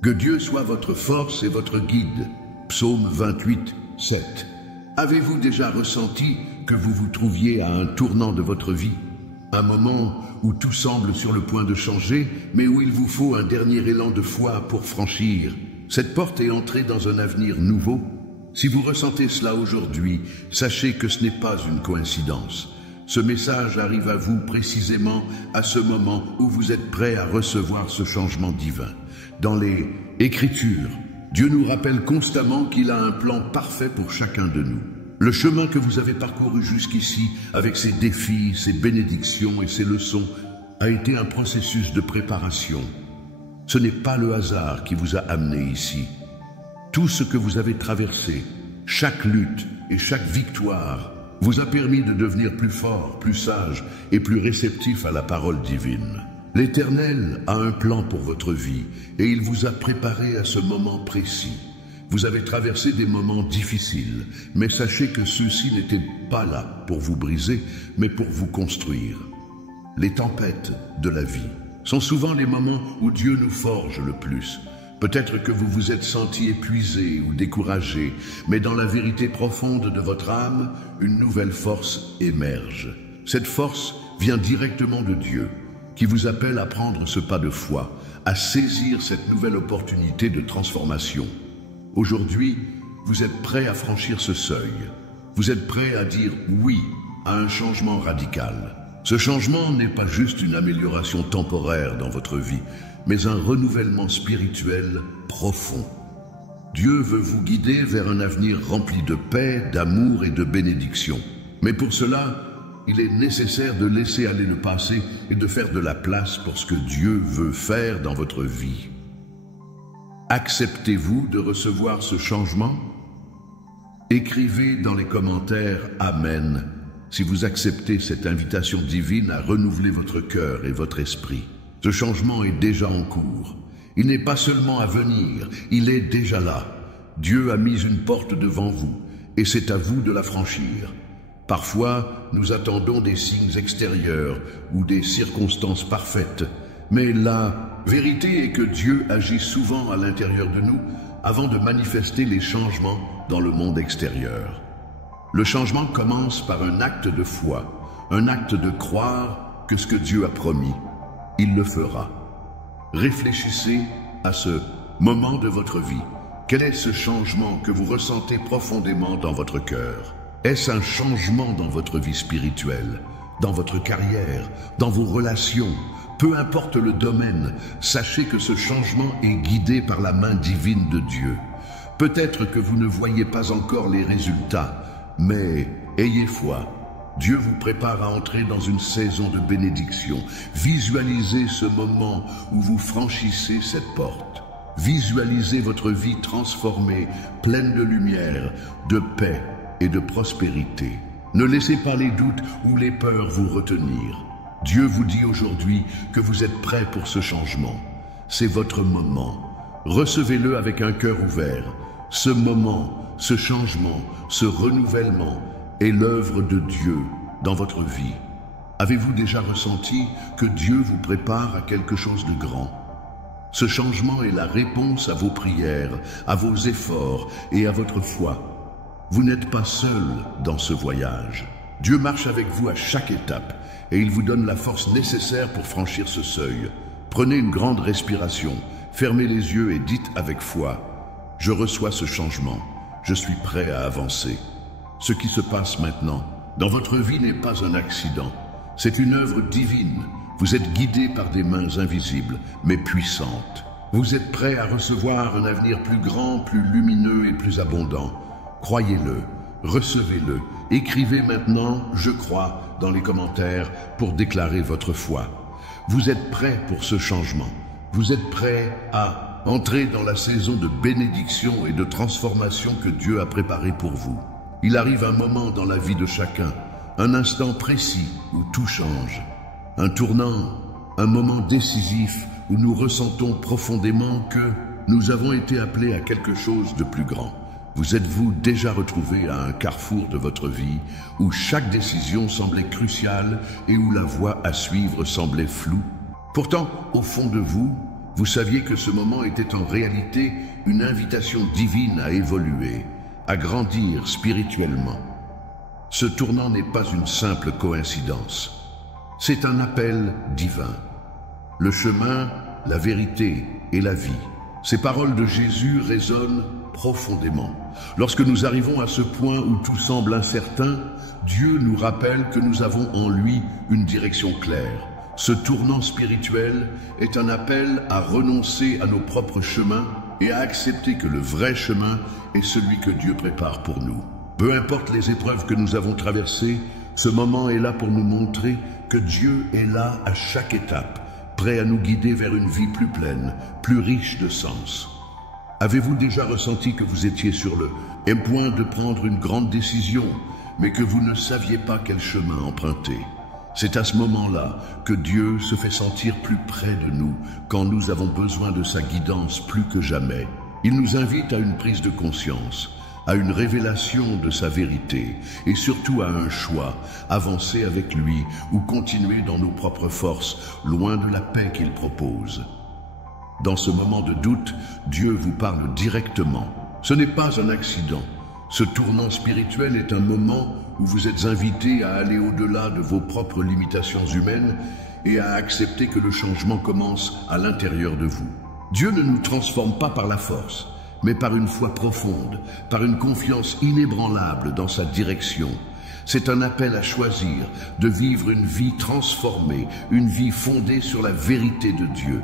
Que Dieu soit votre force et votre guide. Psaume 28, 7. Avez-vous déjà ressenti que vous vous trouviez à un tournant de votre vie? Un moment où tout semble sur le point de changer, mais où il vous faut un dernier élan de foi pour franchir cette porte et entrer dans un avenir nouveau? Si vous ressentez cela aujourd'hui, sachez que ce n'est pas une coïncidence. Ce message arrive à vous précisément à ce moment où vous êtes prêt à recevoir ce changement divin. Dans les Écritures, Dieu nous rappelle constamment qu'il a un plan parfait pour chacun de nous. Le chemin que vous avez parcouru jusqu'ici, avec ses défis, ses bénédictions et ses leçons, a été un processus de préparation. Ce n'est pas le hasard qui vous a amené ici. Tout ce que vous avez traversé, chaque lutte et chaque victoire, vous a permis de devenir plus fort, plus sage et plus réceptif à la parole divine. L'Éternel a un plan pour votre vie et il vous a préparé à ce moment précis. Vous avez traversé des moments difficiles, mais sachez que ceux-ci n'étaient pas là pour vous briser, mais pour vous construire. Les tempêtes de la vie sont souvent les moments où Dieu nous forge le plus. Peut-être que vous vous êtes senti épuisé ou découragé, mais dans la vérité profonde de votre âme, une nouvelle force émerge. Cette force vient directement de Dieu, qui vous appelle à prendre ce pas de foi, à saisir cette nouvelle opportunité de transformation. Aujourd'hui, vous êtes prêt à franchir ce seuil. Vous êtes prêt à dire oui à un changement radical. Ce changement n'est pas juste une amélioration temporaire dans votre vie, mais un renouvellement spirituel profond. Dieu veut vous guider vers un avenir rempli de paix, d'amour et de bénédiction. Mais pour cela, il est nécessaire de laisser aller le passé et de faire de la place pour ce que Dieu veut faire dans votre vie. Acceptez-vous de recevoir ce changement? Écrivez dans les commentaires « Amen » si vous acceptez cette invitation divine à renouveler votre cœur et votre esprit. Ce changement est déjà en cours. Il n'est pas seulement à venir, il est déjà là. Dieu a mis une porte devant vous et c'est à vous de la franchir. Parfois, nous attendons des signes extérieurs ou des circonstances parfaites, mais la vérité est que Dieu agit souvent à l'intérieur de nous avant de manifester les changements dans le monde extérieur. Le changement commence par un acte de foi, un acte de croire que ce que Dieu a promis, il le fera. Réfléchissez à ce moment de votre vie. Quel est ce changement que vous ressentez profondément dans votre cœur? Est-ce un changement dans votre vie spirituelle, dans votre carrière, dans vos relations? Peu importe le domaine, sachez que ce changement est guidé par la main divine de Dieu. Peut-être que vous ne voyez pas encore les résultats, mais ayez foi. Dieu vous prépare à entrer dans une saison de bénédiction. Visualisez ce moment où vous franchissez cette porte. Visualisez votre vie transformée, pleine de lumière, de paix et de prospérité. Ne laissez pas les doutes ou les peurs vous retenir. Dieu vous dit aujourd'hui que vous êtes prêts pour ce changement. C'est votre moment. Recevez-le avec un cœur ouvert. Ce moment, ce changement, ce renouvellement est l'œuvre de Dieu dans votre vie. Avez-vous déjà ressenti que Dieu vous prépare à quelque chose de grand? Ce changement est la réponse à vos prières, à vos efforts et à votre foi. Vous n'êtes pas seul dans ce voyage. Dieu marche avec vous à chaque étape et il vous donne la force nécessaire pour franchir ce seuil. Prenez une grande respiration, fermez les yeux et dites avec foi: je reçois ce changement, je suis prêt à avancer. Ce qui se passe maintenant dans votre vie n'est pas un accident, c'est une œuvre divine. Vous êtes guidé par des mains invisibles, mais puissantes. Vous êtes prêt à recevoir un avenir plus grand, plus lumineux et plus abondant. Croyez-le, recevez-le. Écrivez maintenant « Je crois » dans les commentaires pour déclarer votre foi. Vous êtes prêt pour ce changement. Vous êtes prêt à entrer dans la saison de bénédiction et de transformation que Dieu a préparée pour vous. Il arrive un moment dans la vie de chacun, un instant précis où tout change. Un tournant, un moment décisif où nous ressentons profondément que nous avons été appelés à quelque chose de plus grand. Vous êtes-vous déjà retrouvé à un carrefour de votre vie où chaque décision semblait cruciale et où la voie à suivre semblait floue? Pourtant, au fond de vous, Vous saviez que ce moment était en réalité une invitation divine à évoluer, à grandir spirituellement. Ce tournant n'est pas une simple coïncidence. C'est un appel divin. Le chemin, la vérité et la vie. Ces paroles de Jésus résonnent profondément. Lorsque nous arrivons à ce point où tout semble incertain, Dieu nous rappelle que nous avons en lui une direction claire. Ce tournant spirituel est un appel à renoncer à nos propres chemins et à accepter que le vrai chemin est celui que Dieu prépare pour nous. Peu importe les épreuves que nous avons traversées, ce moment est là pour nous montrer que Dieu est là à chaque étape, prêt à nous guider vers une vie plus pleine, plus riche de sens. Avez-vous déjà ressenti que vous étiez sur le point de prendre une grande décision, mais que vous ne saviez pas quel chemin emprunter? C'est à ce moment-là que Dieu se fait sentir plus près de nous, quand nous avons besoin de sa guidance plus que jamais. Il nous invite à une prise de conscience, à une révélation de sa vérité et surtout à un choix, avancer avec lui ou continuer dans nos propres forces, loin de la paix qu'il propose. Dans ce moment de doute, Dieu vous parle directement. Ce n'est pas un accident. Ce tournant spirituel est un moment où vous êtes invité à aller au-delà de vos propres limitations humaines et à accepter que le changement commence à l'intérieur de vous. Dieu ne nous transforme pas par la force, mais par une foi profonde, par une confiance inébranlable dans sa direction. C'est un appel à choisir, de vivre une vie transformée, une vie fondée sur la vérité de Dieu.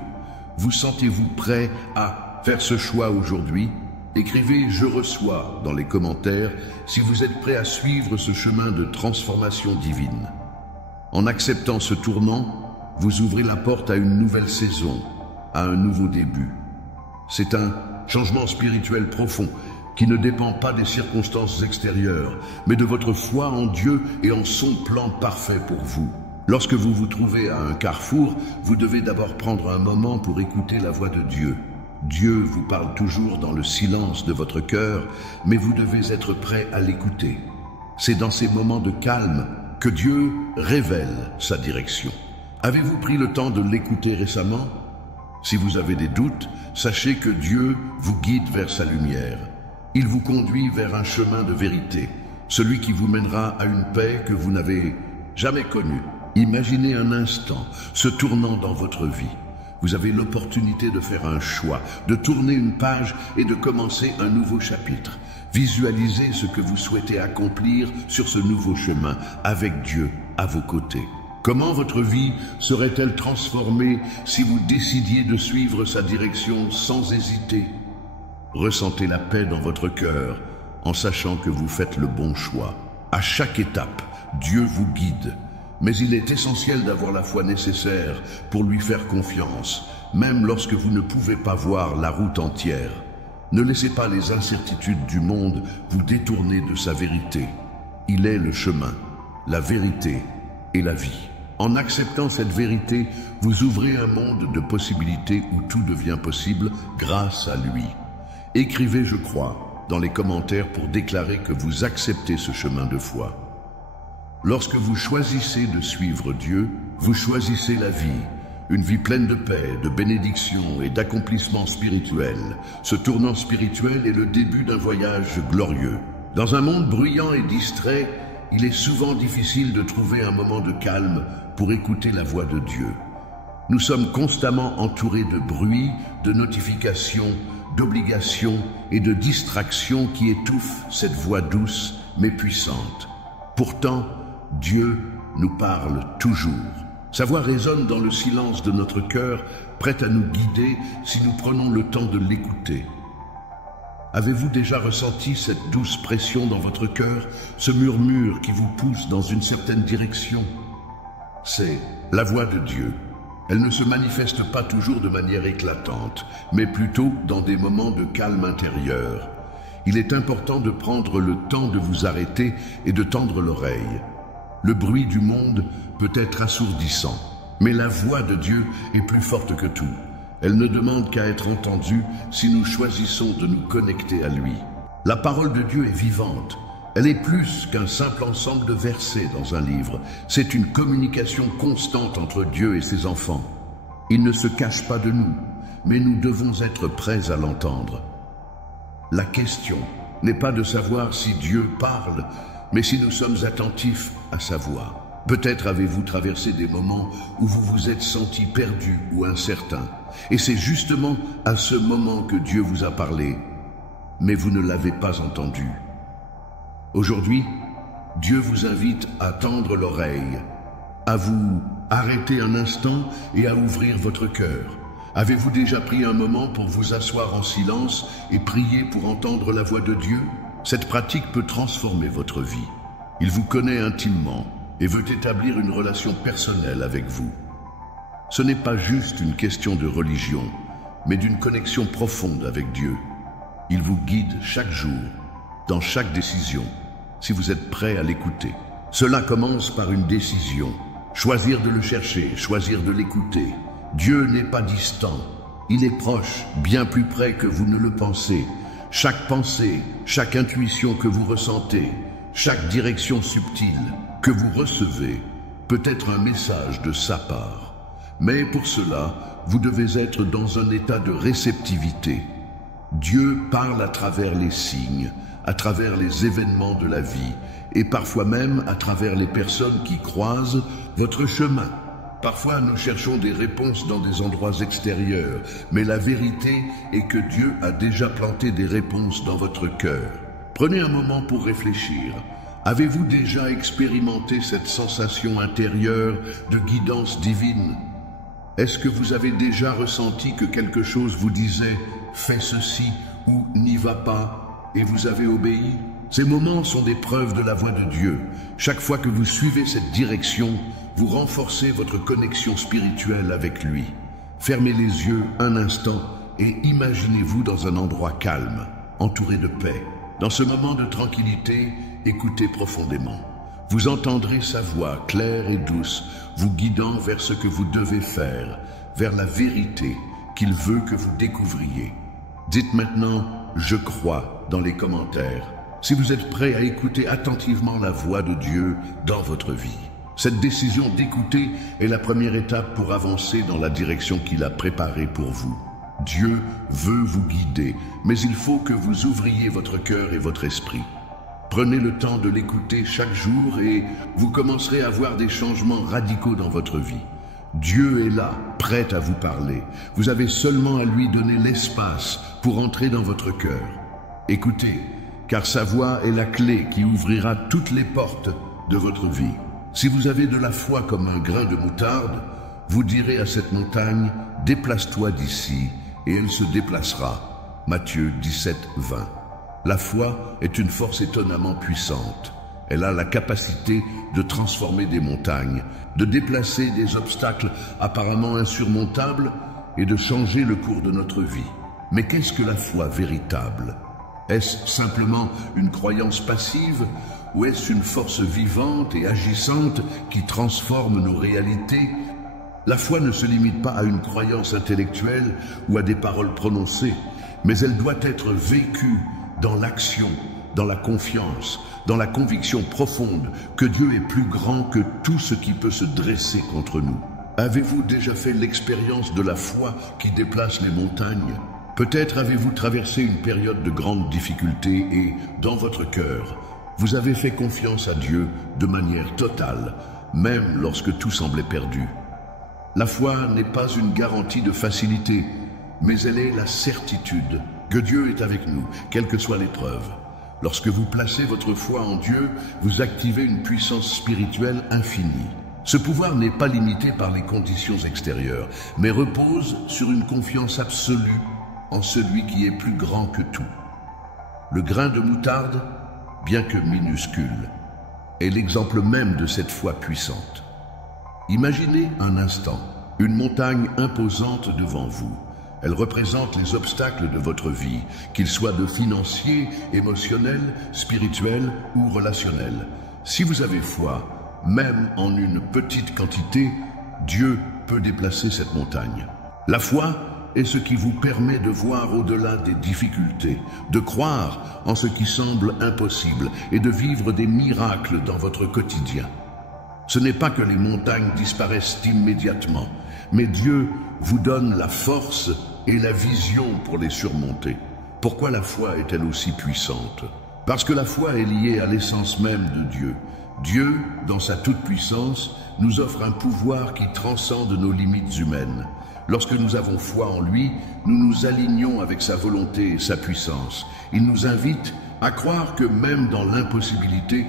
Vous sentez-vous prêt à faire ce choix aujourd'hui? Écrivez « Je reçois » dans les commentaires si vous êtes prêt à suivre ce chemin de transformation divine. En acceptant ce tournant, vous ouvrez la porte à une nouvelle saison, à un nouveau début. C'est un changement spirituel profond qui ne dépend pas des circonstances extérieures, mais de votre foi en Dieu et en son plan parfait pour vous. Lorsque vous vous trouvez à un carrefour, vous devez d'abord prendre un moment pour écouter la voix de Dieu. Dieu vous parle toujours dans le silence de votre cœur, mais vous devez être prêt à l'écouter. C'est dans ces moments de calme que Dieu révèle sa direction. Avez-vous pris le temps de l'écouter récemment? Si vous avez des doutes, sachez que Dieu vous guide vers sa lumière. Il vous conduit vers un chemin de vérité, celui qui vous mènera à une paix que vous n'avez jamais connue. Imaginez un instant se tournant dans votre vie. Vous avez l'opportunité de faire un choix, de tourner une page et de commencer un nouveau chapitre. Visualisez ce que vous souhaitez accomplir sur ce nouveau chemin, avec Dieu à vos côtés. Comment votre vie serait-elle transformée si vous décidiez de suivre sa direction sans hésiter? Ressentez la paix dans votre cœur en sachant que vous faites le bon choix. À chaque étape, Dieu vous guide. Mais il est essentiel d'avoir la foi nécessaire pour lui faire confiance, même lorsque vous ne pouvez pas voir la route entière. Ne laissez pas les incertitudes du monde vous détourner de sa vérité. Il est le chemin, la vérité et la vie. En acceptant cette vérité, vous ouvrez un monde de possibilités où tout devient possible grâce à lui. Écrivez « Je crois » dans les commentaires pour déclarer que vous acceptez ce chemin de foi. Lorsque vous choisissez de suivre Dieu, vous choisissez la vie, une vie pleine de paix, de bénédiction et d'accomplissement spirituel. Ce tournant spirituel est le début d'un voyage glorieux. Dans un monde bruyant et distrait, il est souvent difficile de trouver un moment de calme pour écouter la voix de Dieu. Nous sommes constamment entourés de bruit, de notifications, d'obligations et de distractions qui étouffent cette voix douce mais puissante. Pourtant, Dieu nous parle toujours. Sa voix résonne dans le silence de notre cœur, prête à nous guider si nous prenons le temps de l'écouter. Avez-vous déjà ressenti cette douce pression dans votre cœur, ce murmure qui vous pousse dans une certaine direction? C'est la voix de Dieu. Elle ne se manifeste pas toujours de manière éclatante, mais plutôt dans des moments de calme intérieur. Il est important de prendre le temps de vous arrêter et de tendre l'oreille. Le bruit du monde peut être assourdissant, mais la voix de Dieu est plus forte que tout. Elle ne demande qu'à être entendue si nous choisissons de nous connecter à lui. La parole de Dieu est vivante. Elle est plus qu'un simple ensemble de versets dans un livre. C'est une communication constante entre Dieu et ses enfants. Il ne se cache pas de nous, mais nous devons être prêts à l'entendre. La question n'est pas de savoir si Dieu parle, mais si nous sommes attentifs à sa voix. Peut-être avez-vous traversé des moments où vous vous êtes senti perdu ou incertain, et c'est justement à ce moment que Dieu vous a parlé, mais vous ne l'avez pas entendu. Aujourd'hui, Dieu vous invite à tendre l'oreille, à vous arrêter un instant et à ouvrir votre cœur. Avez-vous déjà pris un moment pour vous asseoir en silence et prier pour entendre la voix de Dieu? Cette pratique peut transformer votre vie. Il vous connaît intimement et veut établir une relation personnelle avec vous. Ce n'est pas juste une question de religion, mais d'une connexion profonde avec Dieu. Il vous guide chaque jour, dans chaque décision, si vous êtes prêt à l'écouter. Cela commence par une décision. Choisir de le chercher, choisir de l'écouter. Dieu n'est pas distant, il est proche, bien plus près que vous ne le pensez. Chaque pensée, chaque intuition que vous ressentez, chaque direction subtile que vous recevez peut être un message de sa part. Mais pour cela, vous devez être dans un état de réceptivité. Dieu parle à travers les signes, à travers les événements de la vie et parfois même à travers les personnes qui croisent votre chemin. Parfois, nous cherchons des réponses dans des endroits extérieurs, mais la vérité est que Dieu a déjà planté des réponses dans votre cœur. Prenez un moment pour réfléchir. Avez-vous déjà expérimenté cette sensation intérieure de guidance divine? Est-ce que vous avez déjà ressenti que quelque chose vous disait « fais ceci » ou « n'y va pas » et vous avez obéi? Ces moments sont des preuves de la voix de Dieu. Chaque fois que vous suivez cette direction, vous renforcez votre connexion spirituelle avec lui. Fermez les yeux un instant et imaginez-vous dans un endroit calme, entouré de paix. Dans ce moment de tranquillité, écoutez profondément. Vous entendrez sa voix claire et douce, vous guidant vers ce que vous devez faire, vers la vérité qu'il veut que vous découvriez. Dites maintenant « Je crois » dans les commentaires, si vous êtes prêt à écouter attentivement la voix de Dieu dans votre vie. Cette décision d'écouter est la première étape pour avancer dans la direction qu'il a préparée pour vous. Dieu veut vous guider, mais il faut que vous ouvriez votre cœur et votre esprit. Prenez le temps de l'écouter chaque jour et vous commencerez à voir des changements radicaux dans votre vie. Dieu est là, prêt à vous parler. Vous avez seulement à lui donner l'espace pour entrer dans votre cœur. Écoutez, car sa voix est la clé qui ouvrira toutes les portes de votre vie. Si vous avez de la foi comme un grain de moutarde, vous direz à cette montagne, « Déplace-toi d'ici » et elle se déplacera. Matthieu 17, 20. La foi est une force étonnamment puissante. Elle a la capacité de transformer des montagnes, de déplacer des obstacles apparemment insurmontables et de changer le cours de notre vie. Mais qu'est-ce que la foi véritable? Est-ce simplement une croyance passive ou est-ce une force vivante et agissante qui transforme nos réalités? La foi ne se limite pas à une croyance intellectuelle ou à des paroles prononcées, mais elle doit être vécue dans l'action, dans la confiance, dans la conviction profonde que Dieu est plus grand que tout ce qui peut se dresser contre nous. Avez-vous déjà fait l'expérience de la foi qui déplace les montagnes? Peut-être avez-vous traversé une période de grande difficulté et, dans votre cœur, vous avez fait confiance à Dieu de manière totale, même lorsque tout semblait perdu. La foi n'est pas une garantie de facilité, mais elle est la certitude que Dieu est avec nous, quelle que soit l'épreuve. Lorsque vous placez votre foi en Dieu, vous activez une puissance spirituelle infinie. Ce pouvoir n'est pas limité par les conditions extérieures, mais repose sur une confiance absolue en celui qui est plus grand que tout. Le grain de moutarde, bien que minuscule, est l'exemple même de cette foi puissante. Imaginez un instant une montagne imposante devant vous. Elle représente les obstacles de votre vie, qu'ils soient de financiers, émotionnels, spirituels ou relationnels. Si vous avez foi, même en une petite quantité, Dieu peut déplacer cette montagne. La foi est ce qui vous permet de voir au-delà des difficultés, de croire en ce qui semble impossible et de vivre des miracles dans votre quotidien. Ce n'est pas que les montagnes disparaissent immédiatement, mais Dieu vous donne la force et la vision pour les surmonter. Pourquoi la foi est-elle aussi puissante? Parce que la foi est liée à l'essence même de Dieu. Dieu, dans sa toute-puissance, nous offre un pouvoir qui transcende nos limites humaines. Lorsque nous avons foi en lui, nous nous alignons avec sa volonté et sa puissance. Il nous invite à croire que même dans l'impossibilité,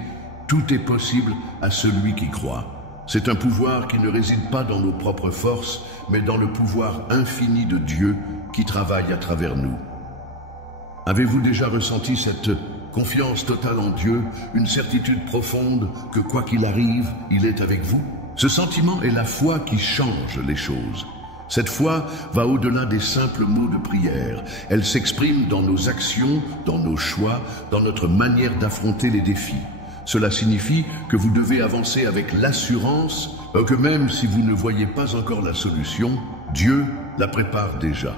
tout est possible à celui qui croit. C'est un pouvoir qui ne réside pas dans nos propres forces, mais dans le pouvoir infini de Dieu qui travaille à travers nous. Avez-vous déjà ressenti cette confiance totale en Dieu, une certitude profonde que quoi qu'il arrive, il est avec vous? Ce sentiment est la foi qui change les choses. Cette foi va au-delà des simples mots de prière. Elle s'exprime dans nos actions, dans nos choix, dans notre manière d'affronter les défis. Cela signifie que vous devez avancer avec l'assurance que même si vous ne voyez pas encore la solution, Dieu la prépare déjà.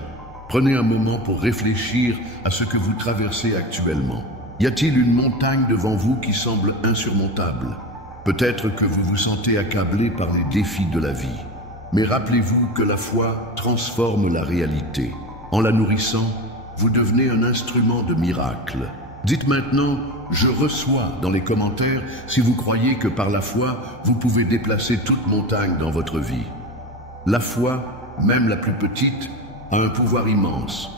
Prenez un moment pour réfléchir à ce que vous traversez actuellement. Y a-t-il une montagne devant vous qui semble insurmontable? Peut-être que vous vous sentez accablé par les défis de la vie. Mais rappelez-vous que la foi transforme la réalité. En la nourrissant, vous devenez un instrument de miracle. Dites maintenant « Je reçois » dans les commentaires si vous croyez que par la foi, vous pouvez déplacer toute montagne dans votre vie. La foi, même la plus petite, a un pouvoir immense.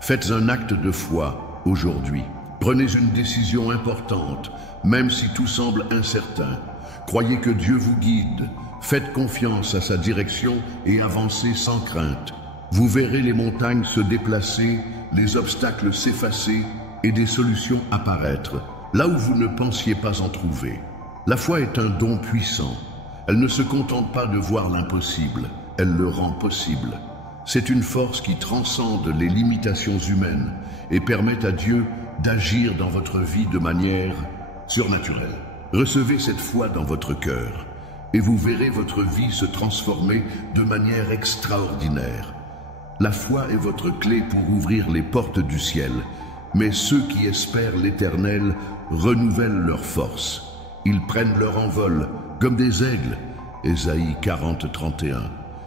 Faites un acte de foi aujourd'hui. Prenez une décision importante, même si tout semble incertain. Croyez que Dieu vous guide. Faites confiance à sa direction et avancez sans crainte. Vous verrez les montagnes se déplacer, les obstacles s'effacer et des solutions apparaître, là où vous ne pensiez pas en trouver. La foi est un don puissant. Elle ne se contente pas de voir l'impossible, elle le rend possible. C'est une force qui transcende les limitations humaines et permet à Dieu d'agir dans votre vie de manière surnaturelle. Recevez cette foi dans votre cœur et vous verrez votre vie se transformer de manière extraordinaire. La foi est votre clé pour ouvrir les portes du ciel, mais ceux qui espèrent l'Éternel renouvellent leurs forces. Ils prennent leur envol comme des aigles. Ésaïe 40, 31.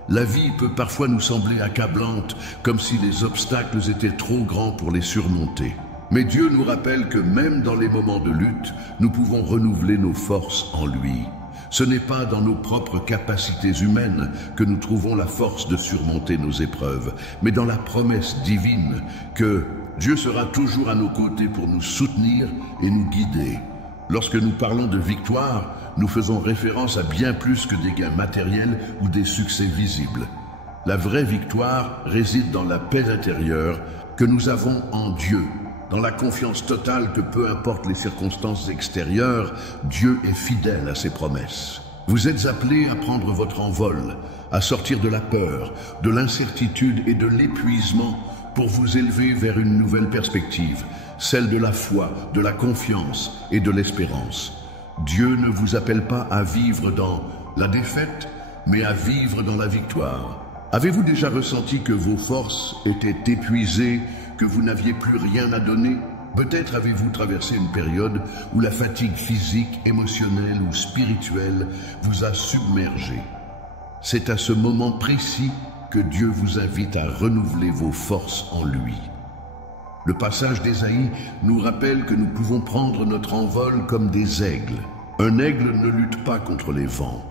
La vie peut parfois nous sembler accablante, comme si les obstacles étaient trop grands pour les surmonter. Mais Dieu nous rappelle que même dans les moments de lutte, nous pouvons renouveler nos forces en lui. Ce n'est pas dans nos propres capacités humaines que nous trouvons la force de surmonter nos épreuves, mais dans la promesse divine que Dieu sera toujours à nos côtés pour nous soutenir et nous guider. Lorsque nous parlons de victoire, nous faisons référence à bien plus que des gains matériels ou des succès visibles. La vraie victoire réside dans la paix intérieure que nous avons en Dieu, dans la confiance totale que peu importe les circonstances extérieures, Dieu est fidèle à ses promesses. Vous êtes appelés à prendre votre envol, à sortir de la peur, de l'incertitude et de l'épuisement pour vous élever vers une nouvelle perspective, celle de la foi, de la confiance et de l'espérance. Dieu ne vous appelle pas à vivre dans la défaite, mais à vivre dans la victoire. Avez-vous déjà ressenti que vos forces étaient épuisées, que vous n'aviez plus rien à donner? Peut-être avez-vous traversé une période où la fatigue physique, émotionnelle ou spirituelle vous a submergé. C'est à ce moment précis que Dieu vous invite à renouveler vos forces en lui. Le passage d'Ésaïe nous rappelle que nous pouvons prendre notre envol comme des aigles. Un aigle ne lutte pas contre les vents.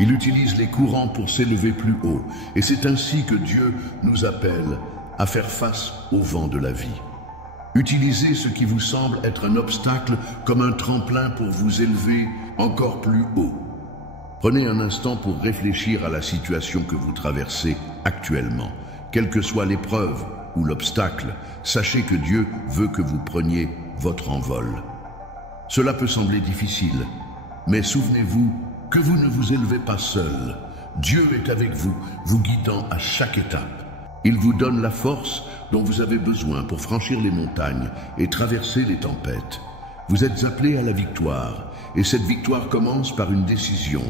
Il utilise les courants pour s'élever plus haut, et c'est ainsi que Dieu nous appelle à faire face au vent de la vie. Utilisez ce qui vous semble être un obstacle comme un tremplin pour vous élever encore plus haut. Prenez un instant pour réfléchir à la situation que vous traversez actuellement. Quelle que soit l'épreuve ou l'obstacle, sachez que Dieu veut que vous preniez votre envol. Cela peut sembler difficile, mais souvenez-vous que vous ne vous élevez pas seul. Dieu est avec vous, vous guidant à chaque étape. Il vous donne la force dont vous avez besoin pour franchir les montagnes et traverser les tempêtes. Vous êtes appelés à la victoire, et cette victoire commence par une décision,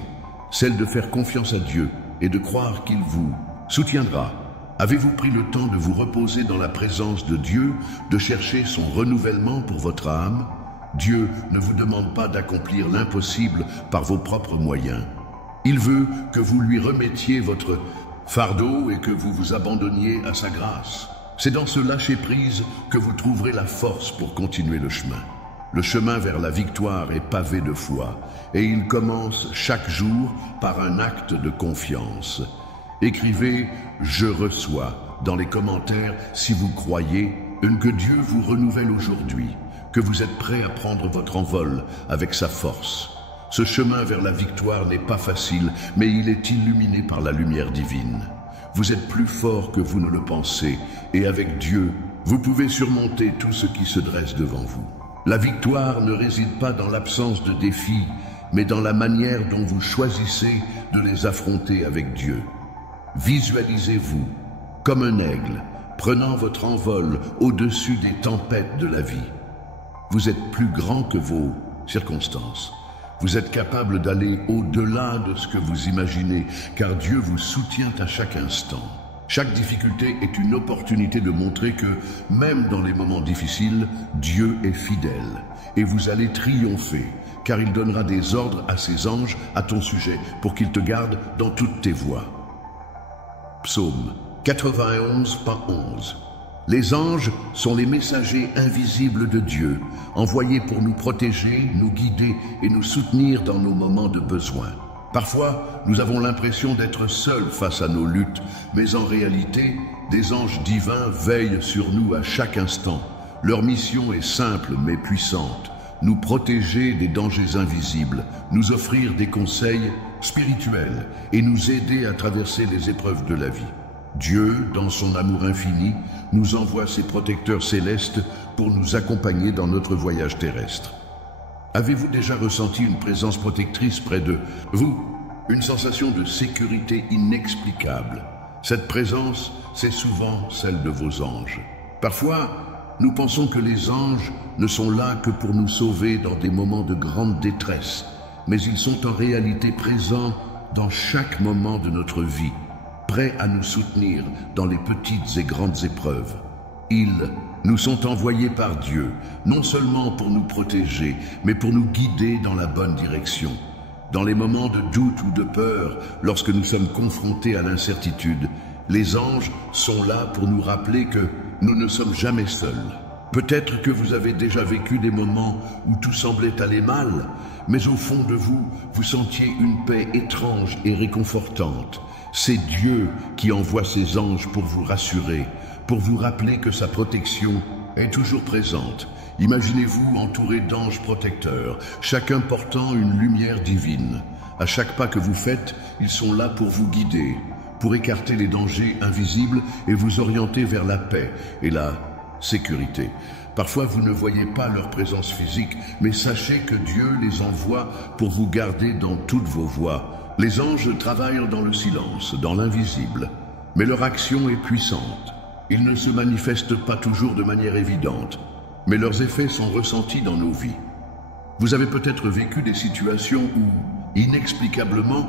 celle de faire confiance à Dieu et de croire qu'il vous soutiendra. Avez-vous pris le temps de vous reposer dans la présence de Dieu, de chercher son renouvellement pour votre âme? Dieu ne vous demande pas d'accomplir l'impossible par vos propres moyens. Il veut que vous lui remettiez votre fardeau et que vous vous abandonniez à sa grâce. C'est dans ce lâcher-prise que vous trouverez la force pour continuer le chemin. Le chemin vers la victoire est pavé de foi, et il commence chaque jour par un acte de confiance. Écrivez « Je reçois » dans les commentaires si vous croyez que Dieu vous renouvelle aujourd'hui, que vous êtes prêt à prendre votre envol avec sa force. Ce chemin vers la victoire n'est pas facile, mais il est illuminé par la lumière divine. Vous êtes plus fort que vous ne le pensez, et avec Dieu, vous pouvez surmonter tout ce qui se dresse devant vous. La victoire ne réside pas dans l'absence de défis, mais dans la manière dont vous choisissez de les affronter avec Dieu. Visualisez-vous comme un aigle, prenant votre envol au-dessus des tempêtes de la vie. Vous êtes plus grand que vos circonstances. Vous êtes capable d'aller au-delà de ce que vous imaginez, car Dieu vous soutient à chaque instant. Chaque difficulté est une opportunité de montrer que, même dans les moments difficiles, Dieu est fidèle. Et vous allez triompher, car il donnera des ordres à ses anges à ton sujet, pour qu'ils te gardent dans toutes tes voies. Psaume 91, pas 11. Les anges sont les messagers invisibles de Dieu, envoyés pour nous protéger, nous guider et nous soutenir dans nos moments de besoin. Parfois, nous avons l'impression d'être seuls face à nos luttes, mais en réalité, des anges divins veillent sur nous à chaque instant. Leur mission est simple mais puissante: nous protéger des dangers invisibles, nous offrir des conseils spirituels et nous aider à traverser les épreuves de la vie. Dieu, dans son amour infini, nous envoie ses protecteurs célestes pour nous accompagner dans notre voyage terrestre. Avez-vous déjà ressenti une présence protectrice près de vous? Une sensation de sécurité inexplicable. Cette présence, c'est souvent celle de vos anges. Parfois, nous pensons que les anges ne sont là que pour nous sauver dans des moments de grande détresse, mais ils sont en réalité présents dans chaque moment de notre vie, prêts à nous soutenir dans les petites et grandes épreuves. Ils nous sont envoyés par Dieu, non seulement pour nous protéger, mais pour nous guider dans la bonne direction. Dans les moments de doute ou de peur, lorsque nous sommes confrontés à l'incertitude, les anges sont là pour nous rappeler que nous ne sommes jamais seuls. Peut-être que vous avez déjà vécu des moments où tout semblait aller mal, mais au fond de vous, vous sentiez une paix étrange et réconfortante. C'est Dieu qui envoie ses anges pour vous rassurer, pour vous rappeler que sa protection est toujours présente. Imaginez-vous entouré d'anges protecteurs, chacun portant une lumière divine. À chaque pas que vous faites, ils sont là pour vous guider, pour écarter les dangers invisibles et vous orienter vers la paix et la sécurité. Parfois, vous ne voyez pas leur présence physique, mais sachez que Dieu les envoie pour vous garder dans toutes vos voies. Les anges travaillent dans le silence, dans l'invisible, mais leur action est puissante. Ils ne se manifestent pas toujours de manière évidente, mais leurs effets sont ressentis dans nos vies. Vous avez peut-être vécu des situations où, inexplicablement,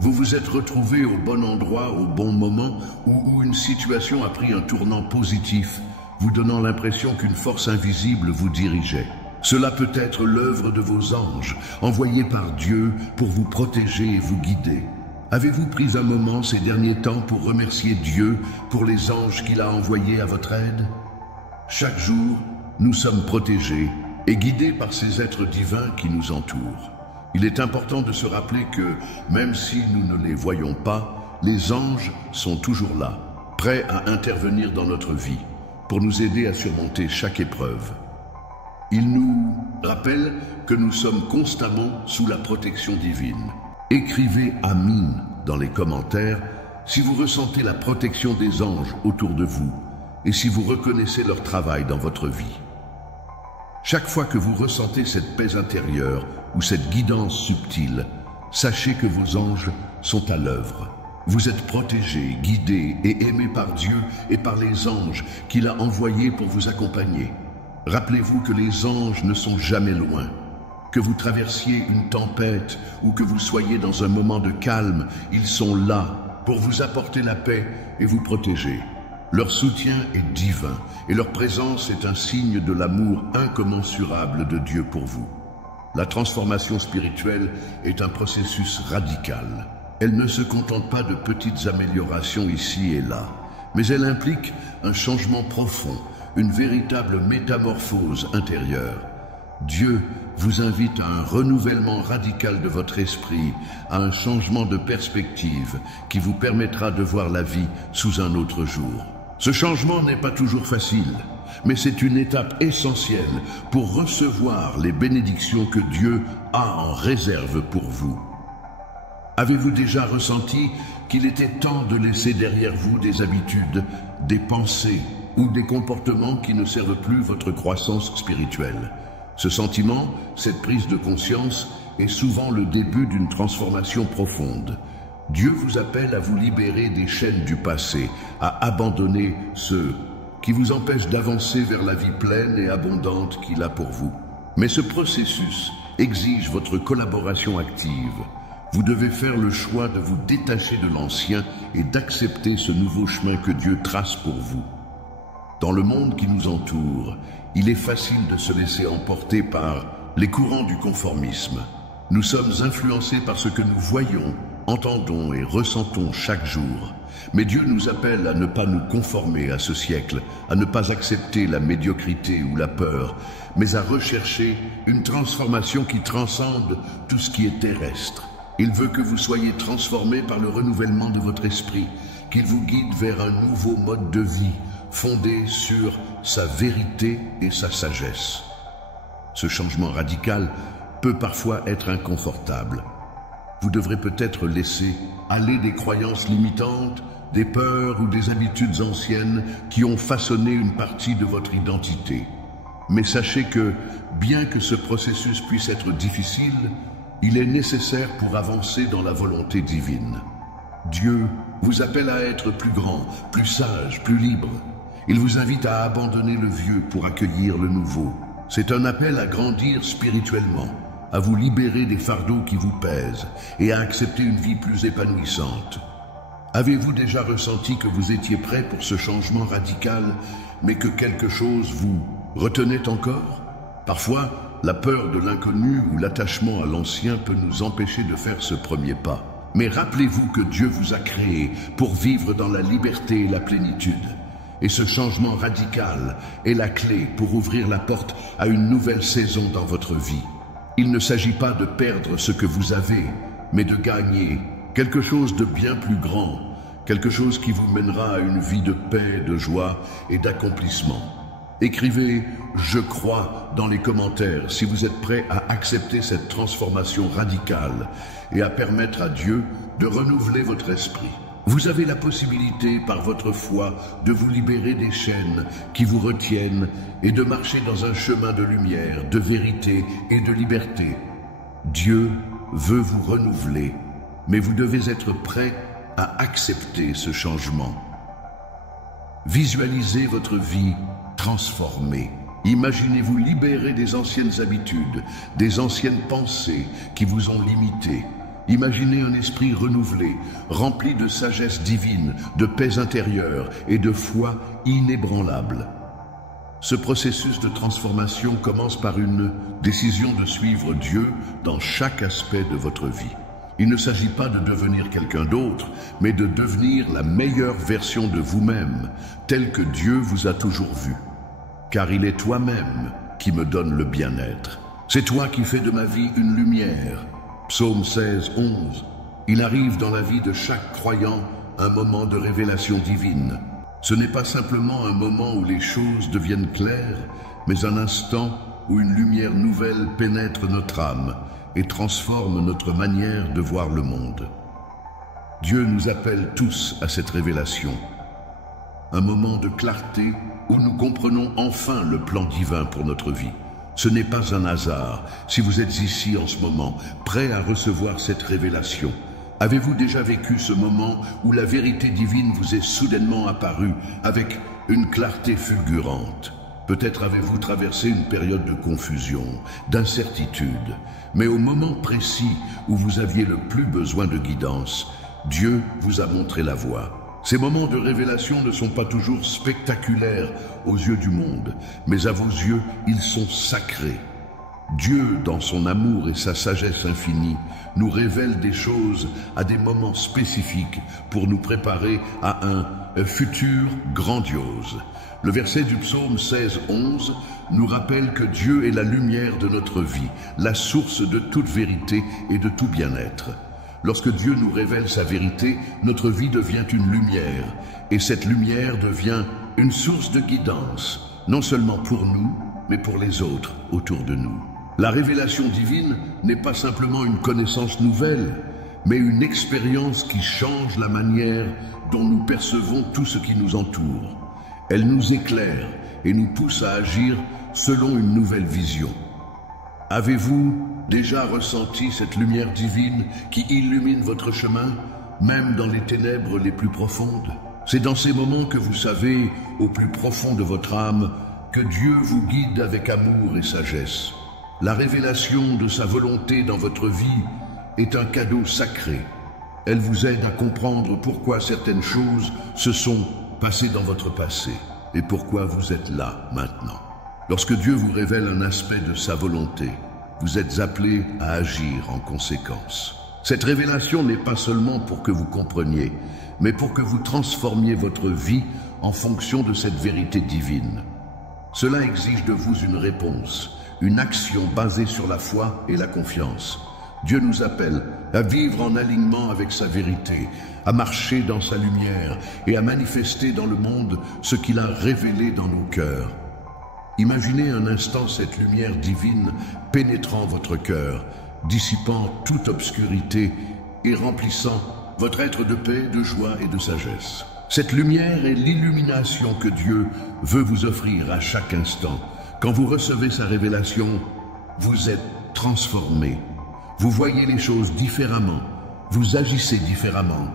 vous vous êtes retrouvé au bon endroit, au bon moment, où une situation a pris un tournant positif, vous donnant l'impression qu'une force invisible vous dirigeait. Cela peut être l'œuvre de vos anges, envoyés par Dieu pour vous protéger et vous guider. Avez-vous pris un moment ces derniers temps pour remercier Dieu pour les anges qu'il a envoyés à votre aide? Chaque jour, nous sommes protégés et guidés par ces êtres divins qui nous entourent. Il est important de se rappeler que, même si nous ne les voyons pas, les anges sont toujours là, prêts à intervenir dans notre vie, pour nous aider à surmonter chaque épreuve. Ils nous rappellent que nous sommes constamment sous la protection divine. Écrivez « Amin » dans les commentaires si vous ressentez la protection des anges autour de vous et si vous reconnaissez leur travail dans votre vie. Chaque fois que vous ressentez cette paix intérieure ou cette guidance subtile, sachez que vos anges sont à l'œuvre. Vous êtes protégés, guidés et aimés par Dieu et par les anges qu'il a envoyés pour vous accompagner. Rappelez-vous que les anges ne sont jamais loin. Que vous traversiez une tempête ou que vous soyez dans un moment de calme, ils sont là pour vous apporter la paix et vous protéger. Leur soutien est divin et leur présence est un signe de l'amour incommensurable de Dieu pour vous. La transformation spirituelle est un processus radical. Elle ne se contente pas de petites améliorations ici et là, mais elle implique un changement profond, une véritable métamorphose intérieure. Dieu vous invite à un renouvellement radical de votre esprit, à un changement de perspective qui vous permettra de voir la vie sous un autre jour. Ce changement n'est pas toujours facile, mais c'est une étape essentielle pour recevoir les bénédictions que Dieu a en réserve pour vous. Avez-vous déjà ressenti qu'il était temps de laisser derrière vous des habitudes, des pensées ou des comportements qui ne servent plus votre croissance spirituelle? Ce sentiment, cette prise de conscience, est souvent le début d'une transformation profonde. Dieu vous appelle à vous libérer des chaînes du passé, à abandonner ceux qui vous empêchent d'avancer vers la vie pleine et abondante qu'il a pour vous. Mais ce processus exige votre collaboration active. Vous devez faire le choix de vous détacher de l'ancien et d'accepter ce nouveau chemin que Dieu trace pour vous. Dans le monde qui nous entoure, il est facile de se laisser emporter par les courants du conformisme. Nous sommes influencés par ce que nous voyons, entendons et ressentons chaque jour. Mais Dieu nous appelle à ne pas nous conformer à ce siècle, à ne pas accepter la médiocrité ou la peur, mais à rechercher une transformation qui transcende tout ce qui est terrestre. Il veut que vous soyez transformés par le renouvellement de votre esprit, qu'il vous guide vers un nouveau mode de vie, fondé sur sa vérité et sa sagesse. Ce changement radical peut parfois être inconfortable. Vous devrez peut-être laisser aller des croyances limitantes, des peurs ou des habitudes anciennes qui ont façonné une partie de votre identité. Mais sachez que, bien que ce processus puisse être difficile, il est nécessaire pour avancer dans la volonté divine. Dieu vous appelle à être plus grand, plus sage, plus libre. Il vous invite à abandonner le vieux pour accueillir le nouveau. C'est un appel à grandir spirituellement, à vous libérer des fardeaux qui vous pèsent et à accepter une vie plus épanouissante. Avez-vous déjà ressenti que vous étiez prêt pour ce changement radical, mais que quelque chose vous retenait encore? Parfois, la peur de l'inconnu ou l'attachement à l'ancien peut nous empêcher de faire ce premier pas. Mais rappelez-vous que Dieu vous a créé pour vivre dans la liberté et la plénitude. Et ce changement radical est la clé pour ouvrir la porte à une nouvelle saison dans votre vie. Il ne s'agit pas de perdre ce que vous avez, mais de gagner quelque chose de bien plus grand, quelque chose qui vous mènera à une vie de paix, de joie et d'accomplissement. Écrivez « Je crois » dans les commentaires si vous êtes prêt à accepter cette transformation radicale et à permettre à Dieu de renouveler votre esprit. Vous avez la possibilité, par votre foi, de vous libérer des chaînes qui vous retiennent et de marcher dans un chemin de lumière, de vérité et de liberté. Dieu veut vous renouveler, mais vous devez être prêt à accepter ce changement. Visualisez votre vie transformée. Imaginez-vous libérer des anciennes habitudes, des anciennes pensées qui vous ont limité. Imaginez un esprit renouvelé, rempli de sagesse divine, de paix intérieure et de foi inébranlable. Ce processus de transformation commence par une décision de suivre Dieu dans chaque aspect de votre vie. Il ne s'agit pas de devenir quelqu'un d'autre, mais de devenir la meilleure version de vous-même, telle que Dieu vous a toujours vu. Car il est toi-même qui me donne le bien-être. C'est toi qui fais de ma vie une lumière. Psaume 16, 11. Il arrive dans la vie de chaque croyant un moment de révélation divine. Ce n'est pas simplement un moment où les choses deviennent claires, mais un instant où une lumière nouvelle pénètre notre âme et transforme notre manière de voir le monde. Dieu nous appelle tous à cette révélation. Un moment de clarté où nous comprenons enfin le plan divin pour notre vie. Ce n'est pas un hasard si vous êtes ici en ce moment, prêt à recevoir cette révélation. Avez-vous déjà vécu ce moment où la vérité divine vous est soudainement apparue avec une clarté fulgurante? Peut-être avez-vous traversé une période de confusion, d'incertitude, mais au moment précis où vous aviez le plus besoin de guidance, Dieu vous a montré la voie. Ces moments de révélation ne sont pas toujours spectaculaires aux yeux du monde, mais à vos yeux, ils sont sacrés. Dieu, dans son amour et sa sagesse infinie, nous révèle des choses à des moments spécifiques pour nous préparer à un futur grandiose. Le verset du psaume 16:11 nous rappelle que Dieu est la lumière de notre vie, la source de toute vérité et de tout bien-être. Lorsque Dieu nous révèle sa vérité, notre vie devient une lumière, et cette lumière devient une source de guidance, non seulement pour nous, mais pour les autres autour de nous. La révélation divine n'est pas simplement une connaissance nouvelle, mais une expérience qui change la manière dont nous percevons tout ce qui nous entoure. Elle nous éclaire et nous pousse à agir selon une nouvelle vision. Avez-vous déjà ressenti cette lumière divine qui illumine votre chemin, même dans les ténèbres les plus profondes? C'est dans ces moments que vous savez, au plus profond de votre âme, que Dieu vous guide avec amour et sagesse. La révélation de sa volonté dans votre vie est un cadeau sacré. Elle vous aide à comprendre pourquoi certaines choses se sont passées dans votre passé et pourquoi vous êtes là maintenant. Lorsque Dieu vous révèle un aspect de sa volonté, vous êtes appelés à agir en conséquence. Cette révélation n'est pas seulement pour que vous compreniez, mais pour que vous transformiez votre vie en fonction de cette vérité divine. Cela exige de vous une réponse, une action basée sur la foi et la confiance. Dieu nous appelle à vivre en alignement avec sa vérité, à marcher dans sa lumière et à manifester dans le monde ce qu'il a révélé dans nos cœurs. Imaginez un instant cette lumière divine pénétrant votre cœur, dissipant toute obscurité et remplissant votre être de paix, de joie et de sagesse. Cette lumière est l'illumination que Dieu veut vous offrir à chaque instant. Quand vous recevez sa révélation, vous êtes transformé. Vous voyez les choses différemment, vous agissez différemment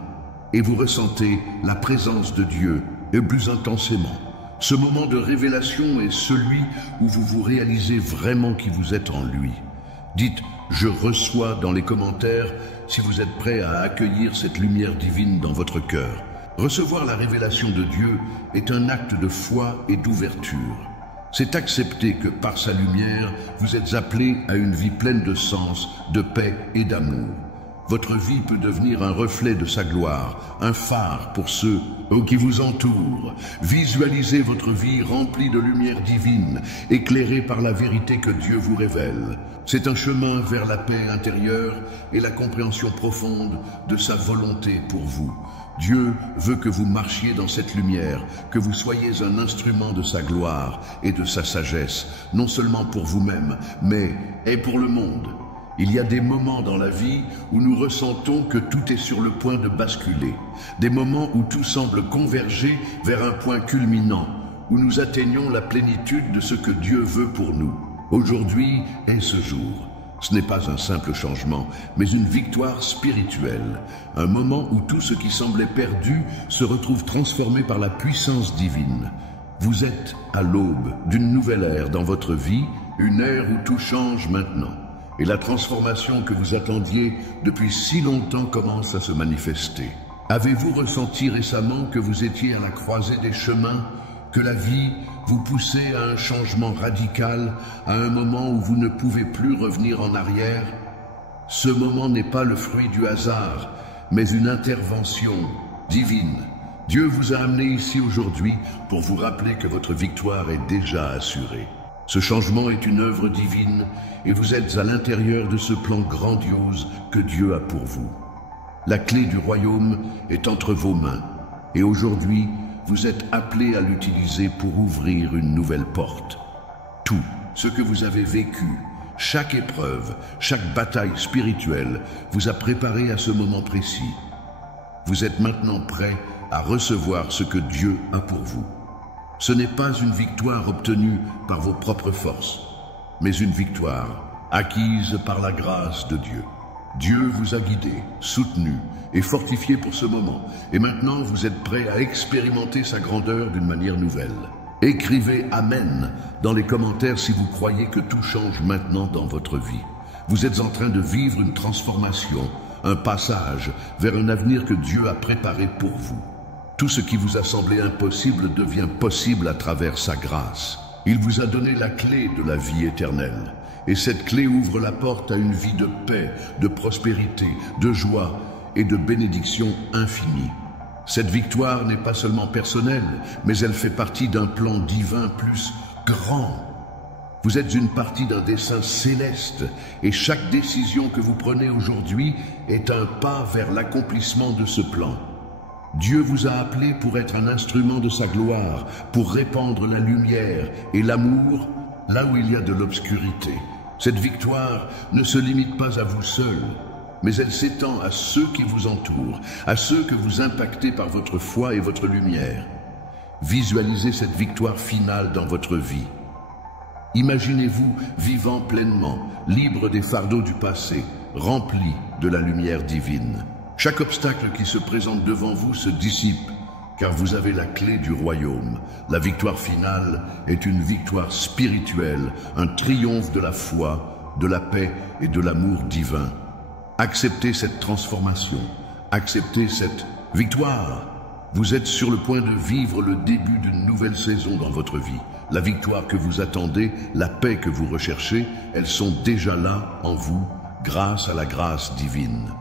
et vous ressentez la présence de Dieu et plus intensément. Ce moment de révélation est celui où vous vous réalisez vraiment qui vous êtes en lui. Dites « Je reçois » dans les commentaires si vous êtes prêt à accueillir cette lumière divine dans votre cœur. Recevoir la révélation de Dieu est un acte de foi et d'ouverture. C'est accepter que par sa lumière, vous êtes appelés à une vie pleine de sens, de paix et d'amour. Votre vie peut devenir un reflet de sa gloire, un phare pour ceux qui vous entourent. Visualisez votre vie remplie de lumière divine, éclairée par la vérité que Dieu vous révèle. C'est un chemin vers la paix intérieure et la compréhension profonde de sa volonté pour vous. Dieu veut que vous marchiez dans cette lumière, que vous soyez un instrument de sa gloire et de sa sagesse, non seulement pour vous-même, mais pour le monde. Il y a des moments dans la vie où nous ressentons que tout est sur le point de basculer, des moments où tout semble converger vers un point culminant, où nous atteignons la plénitude de ce que Dieu veut pour nous. Aujourd'hui est ce jour. Ce n'est pas un simple changement, mais une victoire spirituelle, un moment où tout ce qui semblait perdu se retrouve transformé par la puissance divine. Vous êtes à l'aube d'une nouvelle ère dans votre vie, une ère où tout change maintenant. Et la transformation que vous attendiez depuis si longtemps commence à se manifester. Avez-vous ressenti récemment que vous étiez à la croisée des chemins, que la vie vous poussait à un changement radical, à un moment où vous ne pouvez plus revenir en arrière? Ce moment n'est pas le fruit du hasard, mais une intervention divine. Dieu vous a amené ici aujourd'hui pour vous rappeler que votre victoire est déjà assurée. Ce changement est une œuvre divine et vous êtes à l'intérieur de ce plan grandiose que Dieu a pour vous. La clé du royaume est entre vos mains et aujourd'hui, vous êtes appelés à l'utiliser pour ouvrir une nouvelle porte. Tout ce que vous avez vécu, chaque épreuve, chaque bataille spirituelle vous a préparé à ce moment précis. Vous êtes maintenant prêts à recevoir ce que Dieu a pour vous. Ce n'est pas une victoire obtenue par vos propres forces, mais une victoire acquise par la grâce de Dieu. Dieu vous a guidé, soutenu et fortifié pour ce moment, et maintenant vous êtes prêts à expérimenter sa grandeur d'une manière nouvelle. Écrivez « Amen » dans les commentaires si vous croyez que tout change maintenant dans votre vie. Vous êtes en train de vivre une transformation, un passage vers un avenir que Dieu a préparé pour vous. Tout ce qui vous a semblé impossible devient possible à travers sa grâce. Il vous a donné la clé de la vie éternelle. Et cette clé ouvre la porte à une vie de paix, de prospérité, de joie et de bénédiction infinie. Cette victoire n'est pas seulement personnelle, mais elle fait partie d'un plan divin plus grand. Vous êtes une partie d'un dessein céleste et chaque décision que vous prenez aujourd'hui est un pas vers l'accomplissement de ce plan. Dieu vous a appelé pour être un instrument de sa gloire, pour répandre la lumière et l'amour là où il y a de l'obscurité. Cette victoire ne se limite pas à vous seul, mais elle s'étend à ceux qui vous entourent, à ceux que vous impactez par votre foi et votre lumière. Visualisez cette victoire finale dans votre vie. Imaginez-vous vivant pleinement, libre des fardeaux du passé, rempli de la lumière divine. Chaque obstacle qui se présente devant vous se dissipe, car vous avez la clé du royaume. La victoire finale est une victoire spirituelle, un triomphe de la foi, de la paix et de l'amour divin. Acceptez cette transformation, acceptez cette victoire. Vous êtes sur le point de vivre le début d'une nouvelle saison dans votre vie. La victoire que vous attendez, la paix que vous recherchez, elles sont déjà là en vous, grâce à la grâce divine.